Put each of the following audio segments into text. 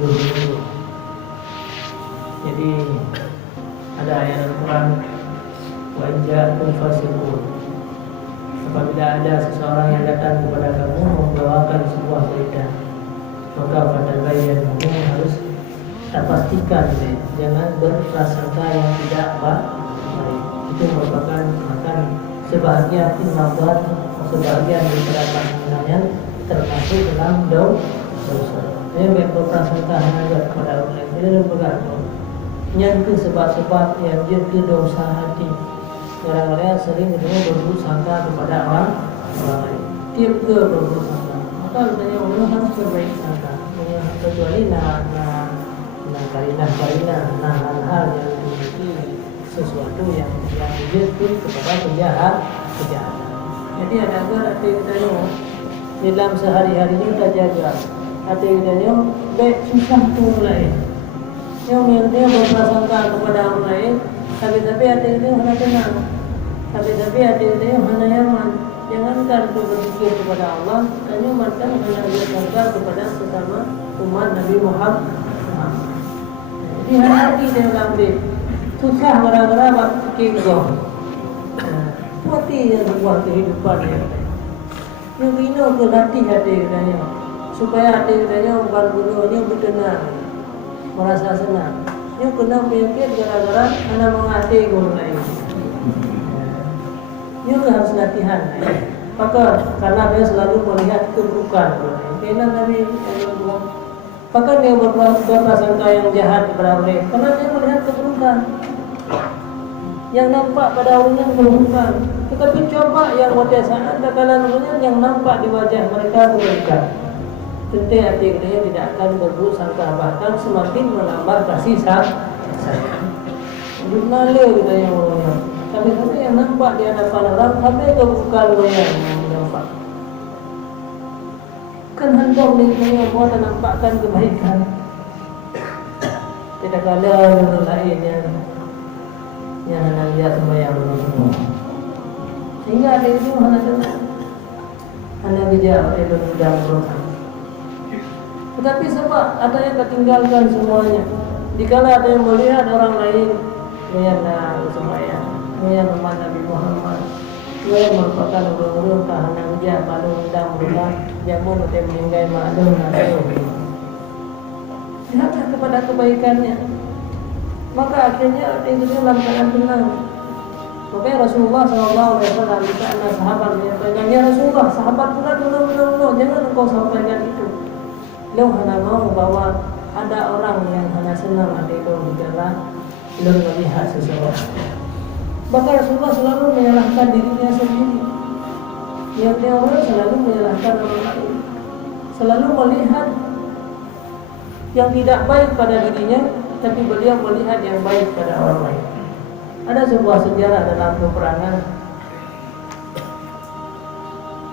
dulu. Jadi ada ayat Al-Quran, wa in ja'akum fasiqun, apabila ada seseorang yang datang kepada kamu membawakan sebuah berita, maka fatabayyanu, harus tak pastikan, jangan berprasangka yang tidak baik. Itu merupakan sebahagian inabat, sebahagian daripada perbuatan termasuk dalam dosa. Dia berprasangka hanya kepada orang lain, tidak bergantung. Yang ke sebab-sebab yang dia ke dosa hati. Kadang-kadang sering kita berburuk sangka kepada orang lain. Tiap ke berburuk sangka, maka katanya orang harus berbaik sangka. Kecuali karinah hal-hal yang memiliki sesuatu yang menjadi kepada kejahatan. Jadi ada agar hati kita dalam sehari-hari kita jaga hati kita baik susah tu lain. Yang dia berprasangka kepada orang lain, tapi hati kita hanya tenang. Tapi hati kita hanya nyaman. Jangankan berpikir kepada Allah, hanya makan hanya bersangka kepada sesama umat Nabi Muhammad. Jadi hati dia ambil susah gara-gara fikir kau. Puati yang sebuah kehidupan yang bina ke hati kita supaya hati kita bukan gunanya bertenang, merasa senang. Yang kena penyakit gara-gara anak menghati orang lain. Dia harus latihan. Maka karena dia selalu melihat keburukan orang lain. Karena Nabi maka dia berprasangka yang jahat kepada orang lain, karena dia melihat keburukan yang nampak pada orang yang keburukan. Tetapi coba yang wajah saat bakalan orang yang nampak di wajah mereka keburukan, tentu hati kita tidak akan berburuk sangka, bahkan semakin menambah kasih sayang. Jurnalnya kita yang orangnya, tapi yang nampak di hadapan orang sampai keburukan orang yang nampak. Kan hendak mereka buat dan nampakkan kebaikan. Tidak ada orang lain yang hendak lihat sembahyang semua. Sehingga ada itu hanya bijak itu sudah berusaha. Tetapi sebab ada yang ketinggalkan semuanya. Dikala ada yang melihat orang lain yang sembahyang, yang umat Nabi Muhammad, yang merupakan orang-orang tahanan bijak, malu undang berulang, jamun untuk meninggal maklum atau lihatlah kepada kebaikannya. Maka akhirnya itu dalam keadaan tenang. Makanya Rasulullah SAW bisa anak sahabat menyampaikan, ya Rasulullah, sahabat pula tolong, jangan engkau sampaikan itu. Lo hanya mau bahwa ada orang yang hanya senang hati kau bicara, belum melihat seseorang. Maka Rasulullah selalu menyalahkan dirinya sendiri. Yang dia orang selalu menyalahkan orang lain, selalu melihat yang tidak baik pada dirinya, tapi beliau melihat yang baik pada orang lain. Ada sebuah sejarah dalam peperangan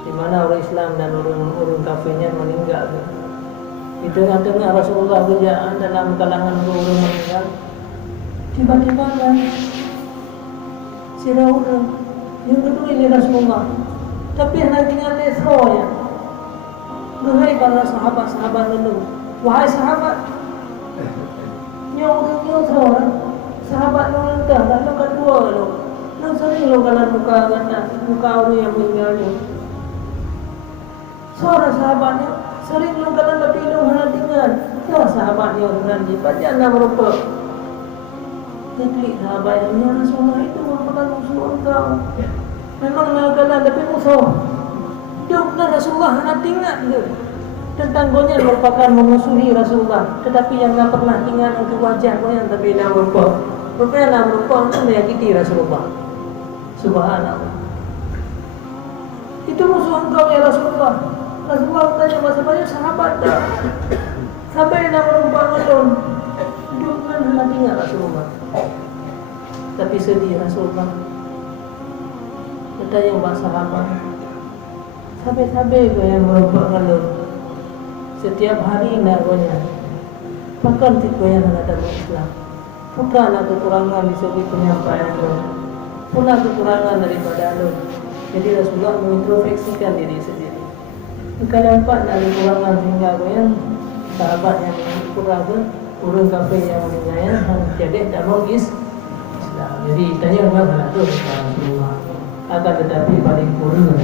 di mana orang Islam dan orang kafirnya meninggal. Di tengah-tengah Rasulullah berjalan dalam kalangan orang meninggal, tiba-tiba kan si orang yang kedua ini Rasulullah, tapi nantinya lesro ya. Duhai para sahabat-sahabat dulu, wahai sahabat, nyong seorang sahabat orang dah lalu kedua lo, nang sering lo kanan muka orang yang meninggalnya. Seorang sahabatnya sering lo kanan tapi lo hanya tinggal. Seorang sahabatnya orang di baca nama rupa. Jadi sahabat yang Rasulullah itu merupakan musuh engkau. Memang kanan tapi musuh. Dia benar Rasulullah hanya tinggal dia. Tentang gonya merupakan memusuhi Rasulullah, tetapi yang tak pernah tinggal untuk wajah gonya tapi nama rupa. Rupanya nama rupa itu menyakiti Rasulullah. Subhanallah. Itu musuh engkau ya Rasulullah. Rasulullah tanya masa-masa sahabat tak. Sampai nama rupa ngelon. Hidup kan hanya tinggal Rasulullah. Tapi sedih Rasulullah. Ada yang bahasa sahabat. Sampai-sampai yang merupa ngelon. Setiap hari narkonya, bahkan tikonya ada Islam. Bukan ada kekurangan di segi penyampaian itu, pun ada kekurangan daripada itu. Jadi Rasulullah mengintrospeksikan diri sendiri. Jika nampak ada kekurangan sehingga goyang sahabat yang kurang ke orang kafir yang meninggalnya jadi tak mau Islam. Jadi tanya orang tu Rasulullah. Akan tetapi paling kurang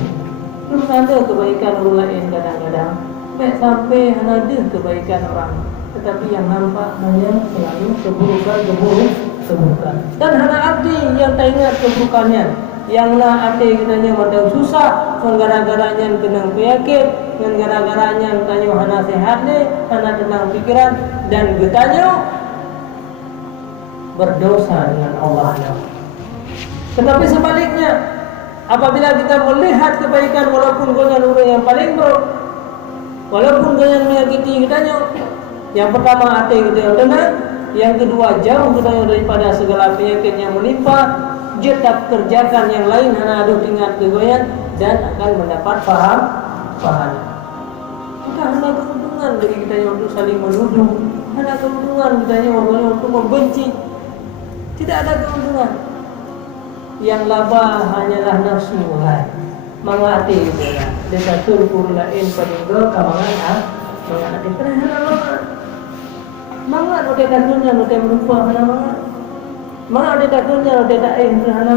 belum ada kebaikan orang lain kadang-kadang baik sampai ada kebaikan orang, tetapi yang nampak hanya selalu keburukan. Dan hanya hati yang tak ingat keburukannya, yang nak hati kitanya macam susah, gara-garanya kena penyakit, gara-garanya tanya hana sehat ni, hana tenang pikiran, dan getanya berdosa dengan Allah. Tetapi sebaliknya, apabila kita melihat kebaikan walaupun dengan orang yang paling buruk, walaupun dengan menyakiti kitanya, yang pertama hati kita yang tenang, yang kedua jauh kita daripada segala penyakit yang menimpa, dia tak kerjakan yang lain hanya ada tingkat kegoyan dan akan mendapat pahala. Bukan hanya keuntungan bagi kita yang untuk saling menuduh, hanya keuntungan kita yang untuk membenci, tidak ada keuntungan. Yang laba hanyalah nafsu hai. Mangati kita lah. Desa turkur lain peninggal kamangan mangati kerana mangat udah dagunya udah berupa hana mangat udah dagunya udah dain hana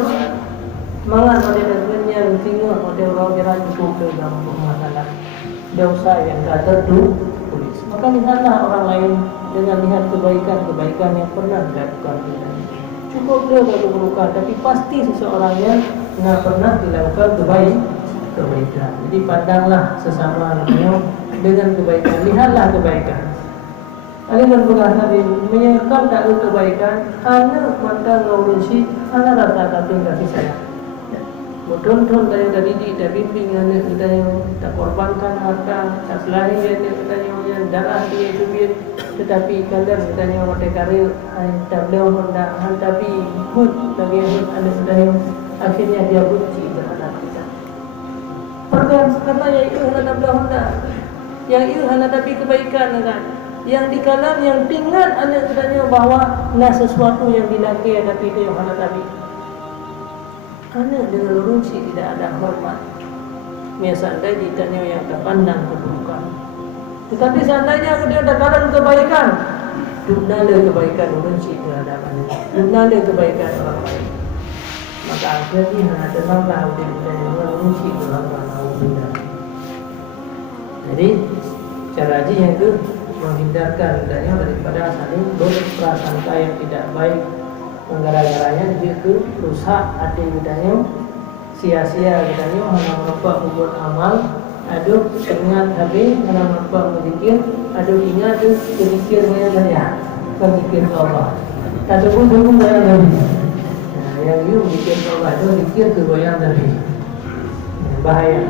mangat udah dagunya tinggal udah orang kira cukup ke dalam masalah dosa yang tak tertulis. Maka lihatlah orang lain dengan lihat kebaikan yang pernah dilakukan kita. Cukup dia keburukan, tapi pasti seseorang yang tidak pernah dilakukan kebaikan. Jadi pandanglah sesama dengan kebaikan, lihatlah kebaikan. Aliran berkata Nabi menyekam tak ada kebaikan, hanya mandang ngurusi, hanya rasa kasih sayang. Betul-betul dari dia bimbing anak kita yang tak korbankan harta, tak selain kita yang darah dia cubit, tetapi kadang kita yang mati karir, tak beliau hendak tapi hud bagi anak kita yang akhirnya dia benci terhadap kita. Karena yang itu hendak beliau hendak, yang itu hendak tapi kebaikan kan. Yang di kanan yang tinggal anak kita bahawa nak sesuatu yang dilaki tapi itu yang hendak tapi. Kerana dengan lurunsi tidak ada hormat. Biasanya ditanya yang terpandang keburukan. Tetapi seandainya dia ada kanan kebaikan, dunala kebaikan lurunsi terhadap anak, dunala kebaikan orang lain. Maka akhirnya ada nampak dia yang lurunsi terhadap anak. Jadi cara haji yang itu menghindarkan kitanya daripada saling berprasangka yang tidak baik. Gara-garanya dia ke rusak hati kitanya, sia-sia kitanya, hanya merupakan buat amal, ada ingat habis, hanya merupakan berzikir, ada ingat tu berzikirnya saja, berzikir Allah. Tak sebut-sebut goyang Nabi. Yang you berzikir Allah itu berzikir ke goyang Nabi. Bahaya.